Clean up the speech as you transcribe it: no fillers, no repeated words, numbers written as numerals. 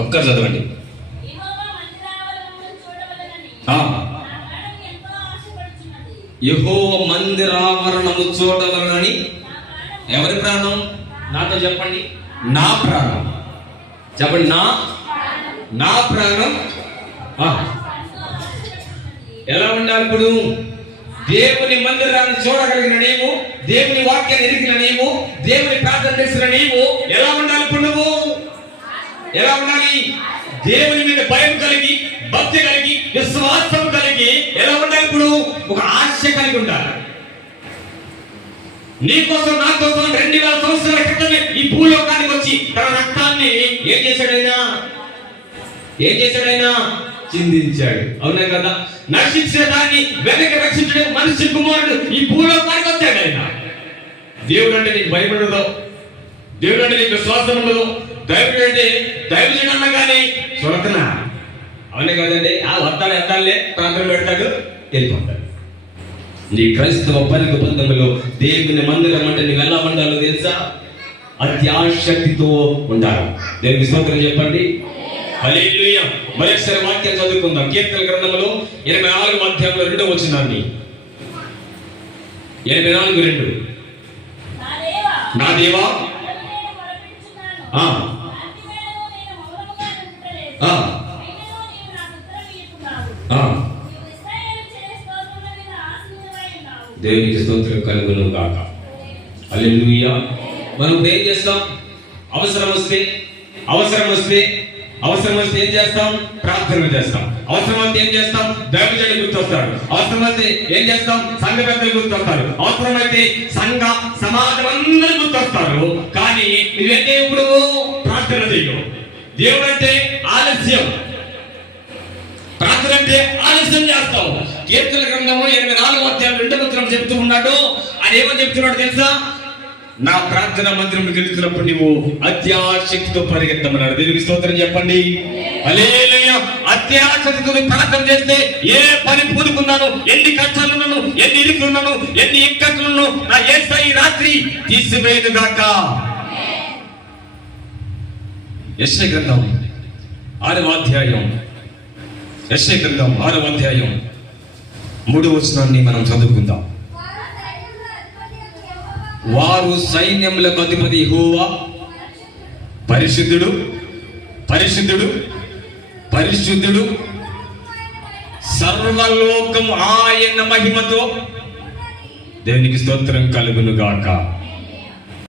ఒక్కరు చదవండి. యెహోవా మందిరావరణము చూడవలనని ఎవరి ప్రాణం? నాతో చెప్పండి. నా ప్రాణం. చెప్పండి. నా ప్రాణం ఎలా ఉండాలి? ఇప్పుడు దేవుని మందిరాన్ని చూడగలిగిన నీవు, దేవుని వాక్యాన్ని ఎరిగిన నీవు, దేవుని ప్రార్థన చేసిన నీవు ఎలా ఉండాలి? ఇప్పుడు నువ్వు ఎలా ఉండాలి? దేవుని మీద భయం కలిగి, భక్తి కలిగి, విశ్వాసం కలిగి ఎలా ఉండాలి? ఇప్పుడు ఒక ఆశ కలిగి ఉండాలి. నీకోసం, నా కోసం 2000 సంవత్సరాల క్రితమే ఈ భూలోకానికి వచ్చి తన రక్తాన్ని ఏం చేశాడైనా చిందించాడు. అవునా కదా? నశించిన దాన్ని వెనక రక్షించడానికి మనిషి కుమారుడు ఈ భూలోకానికి వచ్చాడు. ఆయన దేవుడు అంటే నీకు భయం ఉండదు, దేవుడు అంటే నీకు విశ్వాసం ఉండదు, దైవుడు అంటే దైవజనుడు అన్నగానే చూడకనా? అవునే కదండి. ఆ వద్దాలు ఎత్తాలే ప్రాంతం పెడతాడు, వెళ్ళిపోతాడు. నీ క్రైస్తవ పరిగబంధంలో దేవుని మందిరం అంటే నువ్వు ఎలా ఉండాలో తెలుసా? అత్యాశక్తితో ఉండాలి. దేవునికి స్తోత్రం చెప్పండి. హల్లెలూయా. మరొకసారి వాక్యం చదువుకుందాం. కీర్తన గ్రంథంలో 84వ అధ్యాయంలో 2వ వచనాన్ని. 84:2. నా దేవా దేవునికి స్తోత్రం కలుగును గాక. హల్లెలూయా. మనం ఏం చేస్తాం? అవసరం వస్తే ఏం చేస్తాం? ప్రార్థన చేస్తాం. అవసరమైతే ఏం చేస్తాం? దైవజనుడు గుర్తొస్తాడు. అవసరమైతే ఏం చేస్తాం? సంఘ పెద్దలు గుర్తొస్తారు. అవసరమైతే సంఘ సమాజం అందరూ గుర్తొస్తారు. కానీ నువ్వైతే ఇప్పుడు ప్రార్థన చేయవు. దేవుడు అంటే ఆలస్యం, ప్రార్థన అంటే ఆలస్యం చేస్తావు. కీర్తన గ్రంథము 84వ అధ్యాయం 2వ వచనం చెప్తూ ఉన్నాడు. అది ఏమని చెప్తున్నాడు తెలుసా? నా ప్రార్థన మందిరంలో గెలుతున్నప్పుడు నువ్వు అత్యాశక్తితో పరిగెత్తమన్నాడు. దేవునికి స్తోత్రం చెప్పండి. హల్లెలూయా. అత్యాశక్తితో ప్రార్థన చేస్తే ఏ పని పూనుకున్నాను, ఎన్ని కష్టాలున్నాను, ఎన్ని ఇరుకులున్నాను, ఎన్ని ఇక్కట్లున్నాను, నా యేసయ్య రాత్రి తీసివేయను గాక. యెషయా గ్రంథం 6వ అధ్యాయం 3వ వచనాన్ని మనం చదువుకుందాం. వారు సైన్యములకు అధిపతి యెహోవా పరిశుద్ధుడు, పరిశుద్ధుడు, పరిశుద్ధుడు, సర్వలోకం ఆయన మహిమతో. దేవునికి స్తోత్రం కలుగును గాక.